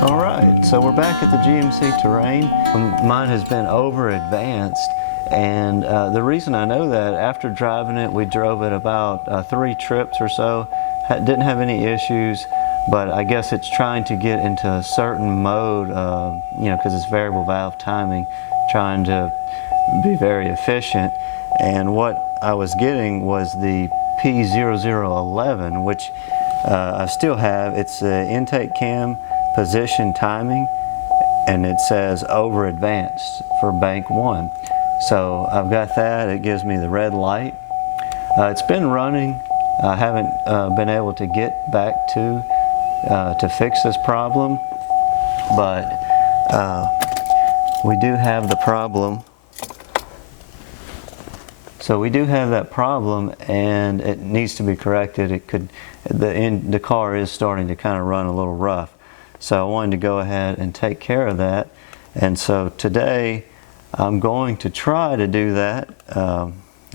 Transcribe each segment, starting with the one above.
All right, so we're back at the GMC Terrain. Mine has been over advanced, and the reason I know that, after driving it, we drove it about 3 trips or so, didn't have any issues, but I guess it's trying to get into a certain mode, you know, because it's variable valve timing, trying to be very efficient. And what I was getting was the P0011, which I still have. It's the intake cam position timing, and it says over advanced for bank 1. So I've got that. It gives me the red light. It's been running. I haven't been able to get back to fix this problem, but we do have the problem. So we do have that problem, and it needs to be corrected. It could, the car is starting to kind of run a little rough. So I wanted to go ahead and take care of that. And so today I'm going to try to do that.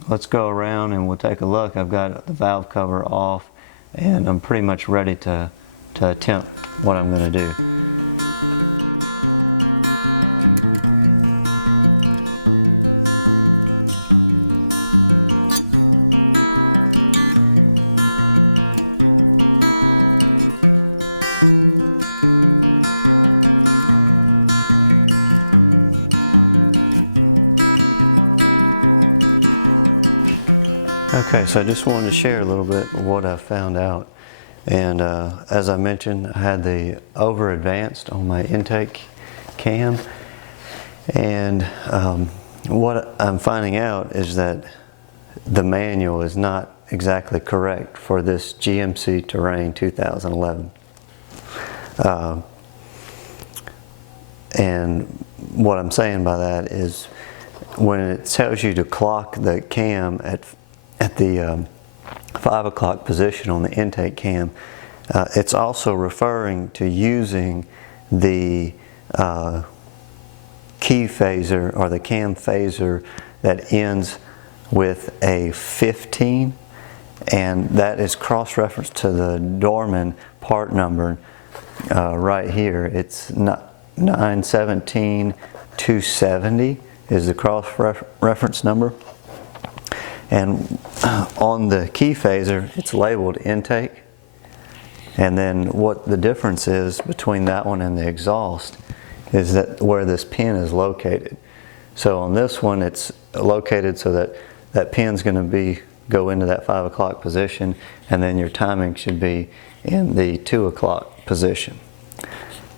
Let's go around and we'll take a look. I've got the valve cover off, and I'm pretty much ready to attempt what I'm going to do. Okay, so I just wanted to share a little bit of what I found out. And as I mentioned, I had the over advanced on my intake cam. And what I'm finding out is that the manual is not exactly correct for this GMC Terrain 2011. And what I'm saying by that is, when it tells you to clock the cam at the 5 o'clock position on the intake cam, it's also referring to using the key phaser, or the cam phaser, that ends with a 15, and that is cross-referenced to the Dorman part number right here. It's 917-270 is the cross-reference number. And on the key phaser, it's labeled intake. And then what the difference is between that one and the exhaust is that where this pin is located. So on this one, it's located so that that pin's going to go into that 5 o'clock position, and then your timing should be in the 2 o'clock position.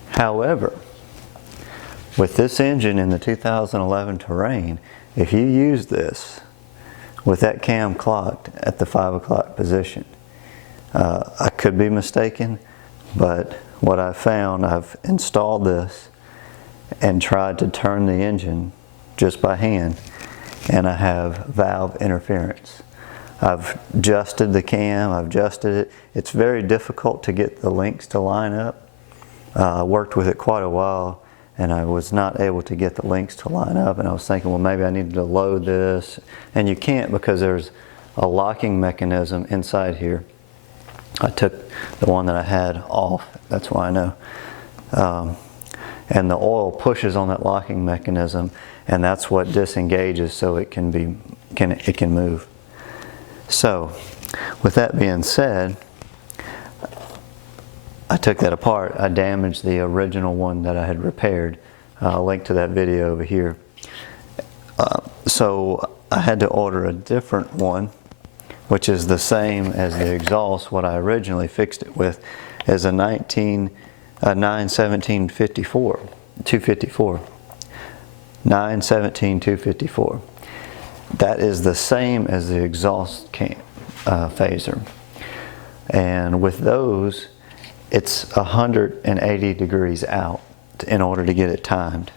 However, with this engine in the 2011 Terrain, if you use this with that cam clocked at the 5 o'clock position, I could be mistaken, but what I found, I've installed this and tried to turn the engine just by hand, and I have valve interference. I've adjusted the cam, I've adjusted it. It's very difficult to get the links to line up. I worked with it quite a while, and I was not able to get the links to line up, and I was thinking, well, maybe I needed to load this, and you can't, because there's a locking mechanism inside here. I took the one that I had off, that's why I know. And the oil pushes on that locking mechanism, and that's what disengages so it can move. So, with that being said, I took that apart. I damaged the original one that I had repaired. I'll link to that video over here. So I had to order a different one, which is the same as the exhaust. What I originally fixed it with is a 917-254. 917-254. That is the same as the exhaust phaser. And with those, it's 180 degrees out in order to get it timed.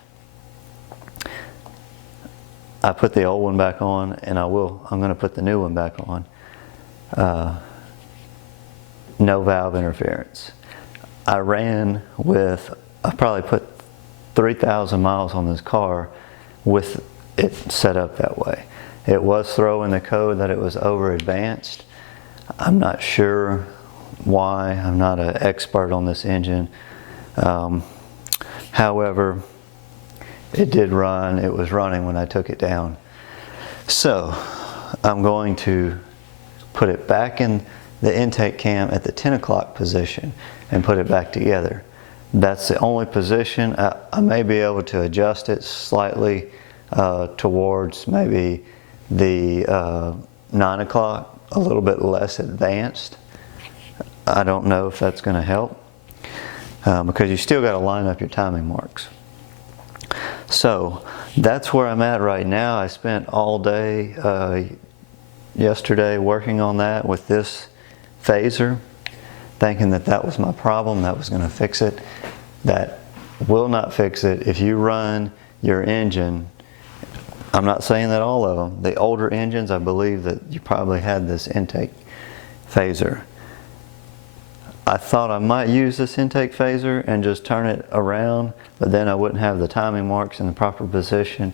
I put the old one back on, and I'm going to put the new one back on. No valve interference. I probably put 3,000 miles on this car with it set up that way. It was throwing the code that it was over advanced. I'm not sure why. I'm not an expert on this engine. However, it did run. It was running when I took it down. So I'm going to put it back in the intake cam at the 10 o'clock position and put it back together. That's the only position. I may be able to adjust it slightly towards maybe the 9 o'clock, a little bit less advanced. I don't know if that's going to help because you still got to line up your timing marks. So that's where I'm at right now. I spent all day yesterday working on that with this phaser, thinking that that was my problem, that was going to fix it. That will not fix it. If you run your engine, I'm not saying that all of them, the older engines, I believe that you probably had this intake phaser. I thought I might use this intake phaser and just turn it around, but then I wouldn't have the timing marks in the proper position.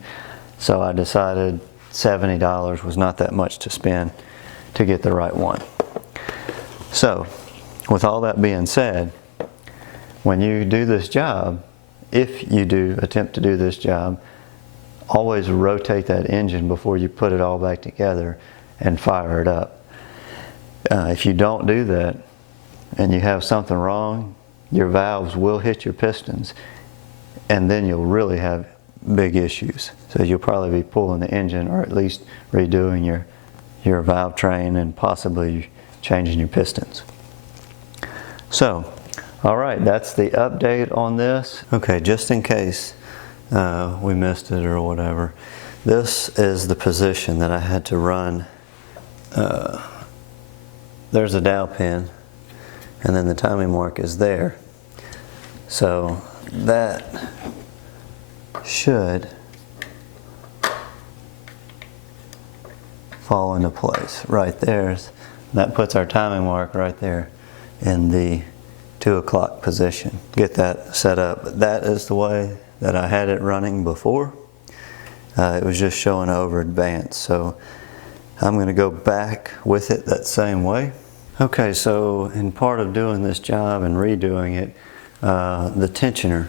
So I decided $70 was not that much to spend to get the right one. So with all that being said, when you do this job, if you do attempt to do this job, always rotate that engine before you put it all back together and fire it up. If you don't do that and you have something wrong, your valves will hit your pistons and then you'll really have big issues. So you'll probably be pulling the engine or at least redoing your valve train and possibly changing your pistons. So, all right, that's the update on this. Okay, just in case we missed it or whatever, this is the position that I had to run. There's a dowel pin, and then the timing mark is there. So that should fall into place right there. That puts our timing mark right there in the 2 o'clock position. Get that set up. That is the way that I had it running before. It was just showing over advanced. So I'm going to go back with it that same way. Okay, so in part of doing this job and redoing it, the tensioner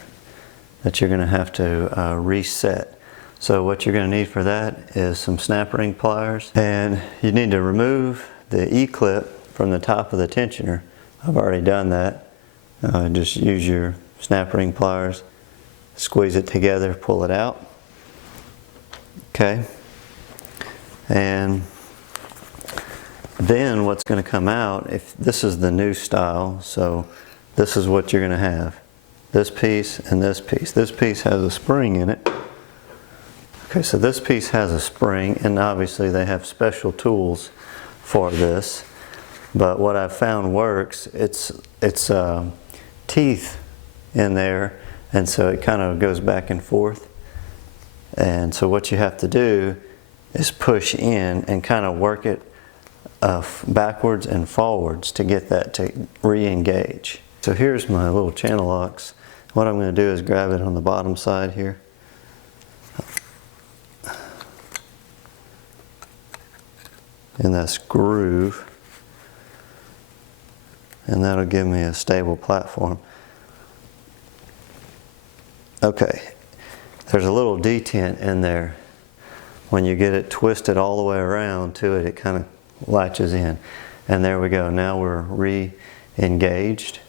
that you're going to have to reset. So what you're going to need for that is some snap ring pliers, and you need to remove the E-clip from the top of the tensioner. I've already done that. Just use your snap ring pliers, squeeze it together, pull it out. Okay, and then what's going to come out, if this is the new style, so this is what you're going to have. This piece and this piece. This piece has a spring in it. Okay, so this piece has a spring, and obviously they have special tools for this. But what I've found works, it's teeth in there, and so it kind of goes back and forth. And so what you have to do is push in and kind of work it backwards and forwards to get that to re-engage. So here's my little channel locks. What I'm going to do is grab it on the bottom side here. In this groove. And that'll give me a stable platform. Okay, there's a little detent in there. When you get it twisted all the way around to it, it kind of latches in. And there we go, now we're re-engaged.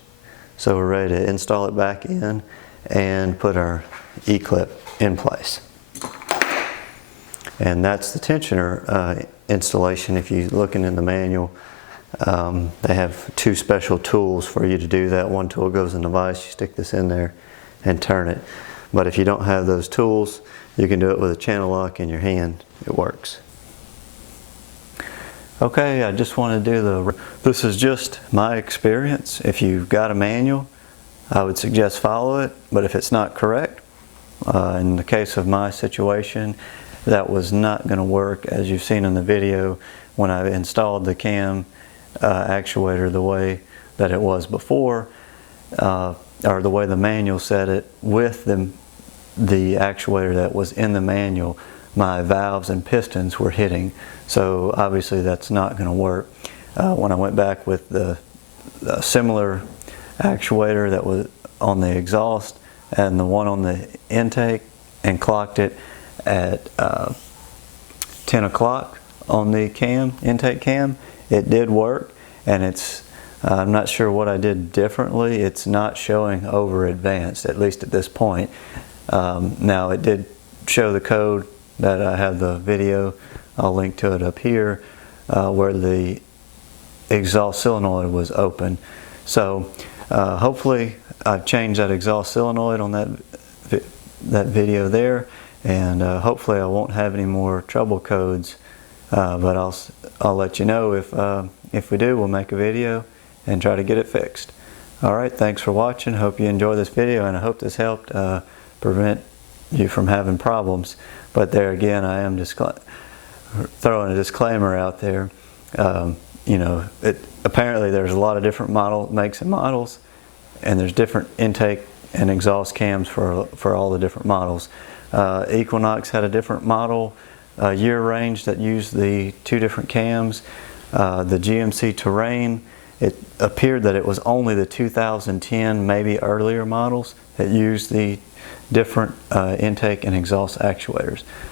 So we're ready to install it back in and put our E-clip in place. And that's the tensioner installation. If you're looking in the manual, they have two special tools for you to do that. One tool goes in the vise, you stick this in there and turn it. But if you don't have those tools, you can do it with a channel lock in your hand. It works. Okay, I just want to do this is just my experience. If you've got a manual, I would suggest follow it, but if it's not correct, in the case of my situation, that was not going to work, as you've seen in the video when I installed the cam actuator the way that it was before, or the way the manual said it with the actuator that was in the manual. My valves and pistons were hitting, so obviously that's not going to work. When I went back with the similar actuator that was on the exhaust, and the one on the intake and clocked it at 10 o'clock on the intake cam. It did work, and I'm not sure what I did differently. It's not showing over advanced, at least at this point. Now it did show the code that I have the video. I'll link to it up here, where the exhaust solenoid was open. So hopefully I've changed that exhaust solenoid on that video there, and hopefully I won't have any more trouble codes. But I'll let you know if we do. We'll make a video and try to get it fixed. All right, thanks for watching. Hope you enjoyed this video, and I hope this helped prevent you from having problems. But there again, I am throwing a disclaimer out there. You know, apparently there's a lot of different makes and models, and there's different intake and exhaust cams for all the different models. Equinox had a different model year range that used the 2 different cams. The GMC Terrian, it appeared that it was only the 2010, maybe earlier models that used the different intake and exhaust actuators.